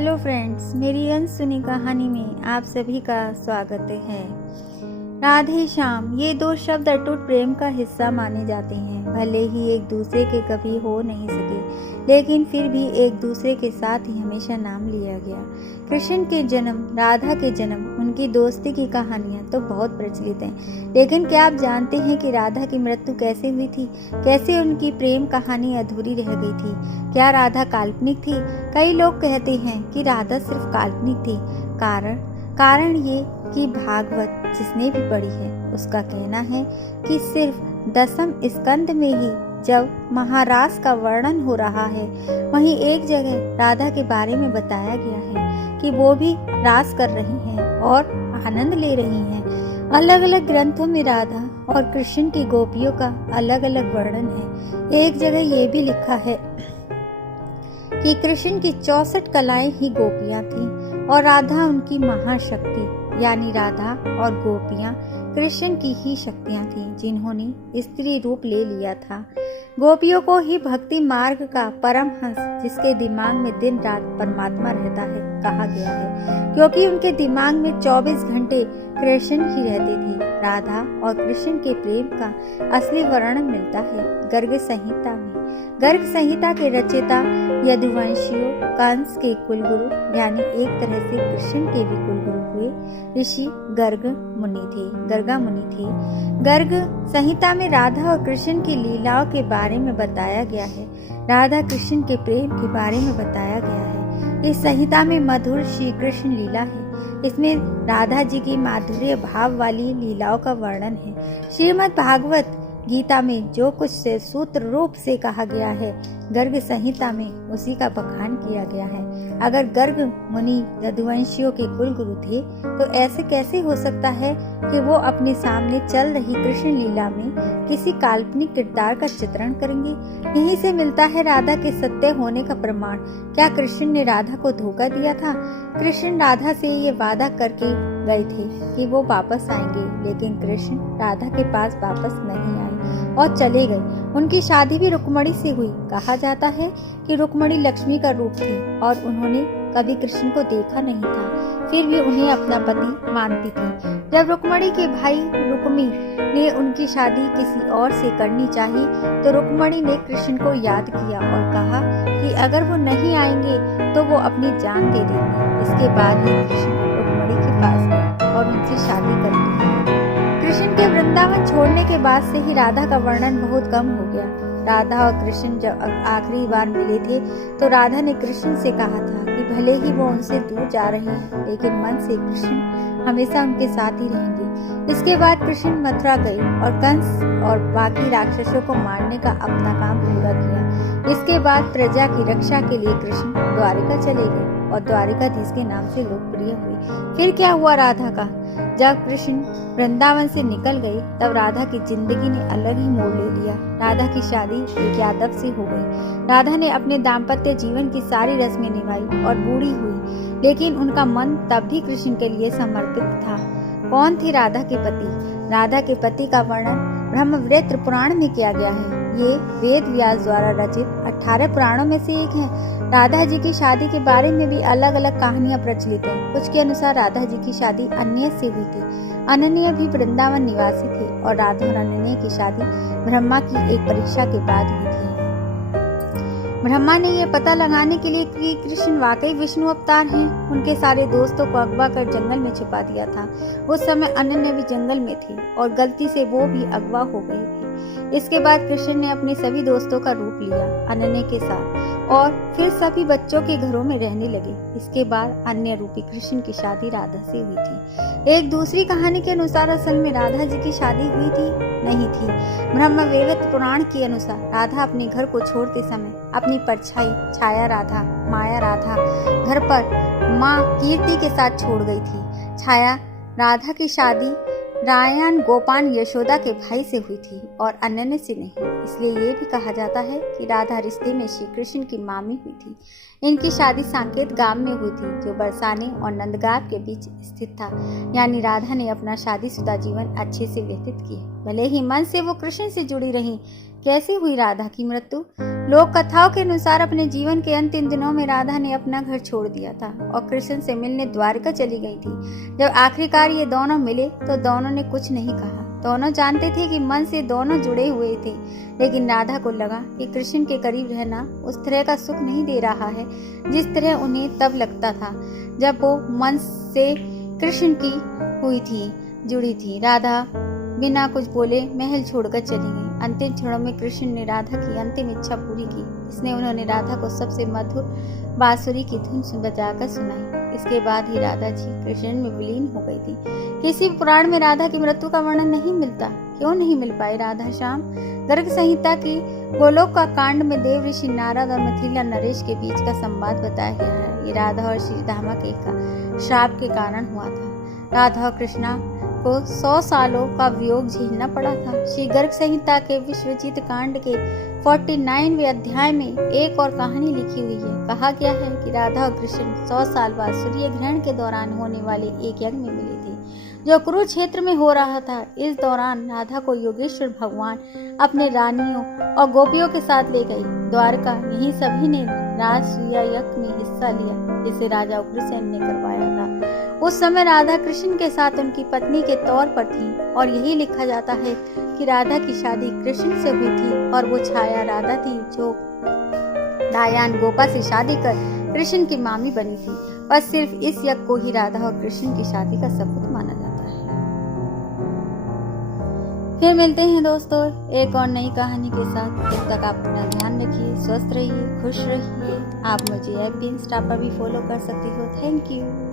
Hello friends, मेरी अनसुनी कहानी में आप सभी का स्वागत है। राधे श्याम ये दो शब्द अटूट प्रेम का हिस्सा माने जाते हैं। भले ही एक दूसरे के कभी हो नहीं सके, लेकिन फिर भी एक दूसरे के साथ ही हमेशा नाम लिया गया। कृष्ण के जन्म, राधा के जन्म, उनकी दोस्ती की कहानियाँ तो बहुत प्रचलित हैं, लेकिन क्या आप जानते हैं कि राधा की मृत्यु कैसे हुई थी? कैसे उनकी प्रेम कहानी अधूरी रह गई थी? क्या राधा काल्पनिक थी? कई लोग कहते हैं कि राधा सिर्फ काल्पनिक थी। कारण ये कि भागवत जिसने भी पढ़ी है उसका कहना है कि सिर्फ 10वें स्कंद में ही जब महारास का वर्णन हो रहा है, वहीं एक जगह राधा के बारे में बताया गया है कि वो भी रास कर रही हैं और आनंद ले रही हैं। अलग अलग ग्रंथों में राधा और कृष्ण की गोपियों का अलग अलग वर्णन है। एक जगह ये भी लिखा है कि कृष्ण की 64 कलाएं ही गोपियां थीं और राधा उनकी महाशक्ति, यानी राधा और गोपियां कृष्ण की ही शक्तियां थीं जिन्होंने स्त्री रूप ले लिया था। गोपियों को ही भक्ति मार्ग का परमहंस, जिसके दिमाग में दिन रात परमात्मा रहता है, कहा गया है, क्योंकि उनके दिमाग में 24 घंटे कृष्ण ही रहते थे। राधा और कृष्ण के प्रेम का असली वर्णन मिलता है गर्ग संहिता में। गर्ग संहिता के रचयिता यदुवंशियों कंस के कुलगुरु, यानी एक तरह से कृष्ण के भी कुलगुरु हुए ऋषि गर्गा मुनि थे। गर्ग संहिता में राधा और कृष्ण की लीलाओं के बारे में बताया गया है। राधा कृष्ण के प्रेम के बारे में बताया गया है। इस संहिता में मधुर श्री कृष्ण लीला है। इसमें राधा जी की माधुर्य भाव वाली लीलाओं का वर्णन है। श्रीमद् भागवत गीता में जो कुछ से सूत्र रूप से कहा गया है, गर्ग संहिता में उसी का बखान किया गया है। अगर गर्ग मुनि यदुवंशियों के कुलगुरु थे, तो ऐसे कैसे हो सकता है कि वो अपने सामने चल रही कृष्ण लीला में किसी काल्पनिक किरदार का चित्रण करेंगे? यहीं से मिलता है राधा के सत्य होने का प्रमाण। क्या कृष्ण ने राधा को धोखा दिया था? कृष्ण राधा से ये वादा करके गए थे कि वो वापस आएंगे, लेकिन कृष्ण राधा के पास वापस नहीं आए और चले गए। उनकी शादी भी रुक्मणी से हुई। कहा जाता है कि रुक्मणी लक्ष्मी का रूप थी और उन्होंने कभी कृष्ण को देखा नहीं था, फिर भी उन्हें अपना पति मानती थी। जब रुक्मणी के भाई रुक्मी ने उनकी शादी किसी और से करनी चाहिए, तो रुक्मणी ने कृष्ण को याद किया और कहा कि अगर वो नहीं आएंगे तो वो अपनी जान दे देंगे। इसके बाद ही कृष्ण रुक्मणी के पास गए और उनसे शादी कर ली। कृष्ण के वृंदावन छोड़ने के बाद से ही राधा का वर्णन बहुत कम हो गया। राधा और कृष्ण जब आखिरी बार मिले थे, तो राधा ने कृष्ण से कहा था कि भले ही वो उनसे दूर जा रहे हैं, लेकिन मन से कृष्ण हमेशा उनके साथ ही रहेंगे। इसके बाद कृष्ण मथुरा गए और कंस और बाकी राक्षसों को मारने का अपना काम पूरा किया। इसके बाद प्रजा की रक्षा के लिए कृष्ण द्वारिका चले गए और द्वारिकाधीश के नाम से लोकप्रिय हुई। फिर क्या हुआ राधा का? जब कृष्ण वृंदावन से निकल गए, तब राधा की जिंदगी ने अलग ही मोड़ ले लिया। राधा की शादी एक यादव से हो गई। राधा ने अपने दाम्पत्य जीवन की सारी रस्में निभाई और बूढ़ी हुई, लेकिन उनका मन तब भी कृष्ण के लिए समर्पित था। कौन थे राधा के पति? राधा के पति का वर्णन ब्रह्मवृत्र पुराण में किया गया है। ये वेद व्यास द्वारा रचित 18 पुराणों में से एक है। राधा जी की शादी के बारे में भी अलग अलग कहानियां प्रचलित हैं। कुछ के अनुसार राधा जी की शादी अन्य से हुई थी। अनन्या भी वृंदावन निवासी थे और राधा और अनन्या की शादी ब्रह्मा की एक परीक्षा के बाद हुई थी। ब्रह्मा ने यह पता लगाने के लिए कि कृष्ण वाकई विष्णु अवतार हैं, उनके सारे दोस्तों को अगवा कर जंगल में छुपा दिया था। उस समय अनन्या भी जंगल में थी और गलती से वो भी अगवा हो गई थी। इसके बाद कृष्ण ने अपने सभी दोस्तों का रूप लिया अनन्या के साथ और फिर सभी बच्चों के घरों में रहने लगे। इसके बाद अन्य रूपी कृष्ण की शादी राधा से हुई थी। एक दूसरी कहानी के अनुसार असल में राधा जी की शादी हुई थी नहीं थी। ब्रह्मवैवर्त पुराण के अनुसार राधा अपने घर को छोड़ते समय अपनी परछाई छाया राधा, माया राधा घर पर माँ कीर्ति के साथ छोड़ गई थी। छाया राधा की शादी रायन गोपान यशोदा के भाई से हुई थी और अनन्या से नहीं। इसलिए ये भी कहा जाता है कि राधा रिश्ते में श्री कृष्ण की मामी हुई थी। इनकी शादी साकेत गांव में हुई थी, जो बरसाने और नंदगांव के बीच स्थित था। यानी राधा ने अपना शादीशुदा जीवन अच्छे से व्यतीत किया, भले ही मन से वो कृष्ण से जुड़ी रही। कैसे हुई राधा की मृत्यु? लोक कथाओं के अनुसार अपने जीवन के अंतिम दिनों में राधा ने अपना घर छोड़ दिया था और कृष्ण से मिलने द्वारका चली गई थी। जब आखिरकार ये दोनों मिले तो दोनों ने कुछ नहीं कहा। दोनों जानते थे कि मन से दोनों जुड़े हुए थे, लेकिन राधा को लगा कि कृष्ण के करीब रहना उस तरह का सुख नहीं दे रहा है जिस तरह उन्हें तब लगता था जब वो मन से कृष्ण की हुई थी, जुड़ी थी। राधा बिना कुछ बोले महल छोड़कर चली गई। अंतिम क्षणों में कृष्ण ने राधा की अंतिम इच्छा पूरी की। इसने उन्होंने राधा को सबसे मधुर बांसुरी की धुन बजाकर सुनाई। इसके बाद ही राधा जी कृष्ण में विलीन हो गई थी। किसी पुराण में राधा की मृत्यु का वर्णन नहीं मिलता। क्यों नहीं मिल पाए राधा श्याम? गर्ग संहिता की गोलोक का कांड में देव ऋषि नारद और मिथिला नरेश के बीच का संवाद बताया गया है। ये राधा और श्री धामा के का श्राप के कारण हुआ था। राधा और कृष्णा को 100 सालों का वियोग झेलना पड़ा था। श्री गर्ग संहिता के विश्वजीत कांड के 49वें अध्याय में एक और कहानी लिखी हुई है। कहा गया है कि राधा और कृष्ण 100 साल बाद सूर्य ग्रहण के दौरान होने वाले एक यज्ञ में मिले थे जो कुरुक्षेत्र में हो रहा था। इस दौरान राधा को योगेश्वर भगवान अपने रानियों और गोपियों के साथ ले गई द्वारका। यहीं सभी ने राजसूया यज्ञ में हिस्सा लिया जिसे राजा उग्रसेन ने करवाया था। उस समय राधा कृष्ण के साथ उनकी पत्नी के तौर पर थी और यही लिखा जाता है कि राधा की शादी कृष्ण से हुई थी और वो छाया राधा थी जो दायान गोपा से शादी कर कृष्ण की मामी बनी थी। बस सिर्फ इस यज्ञ को ही राधा और कृष्ण की शादी का सबूत माना जाता है। फिर मिलते हैं दोस्तों एक और नई कहानी के साथ। तब तक आप अपना ध्यान रखिए, स्वस्थ रहिए, खुश रहिए। आप मुझे FB इंस्टा पर भी फॉलो कर सकती हो। Thank you.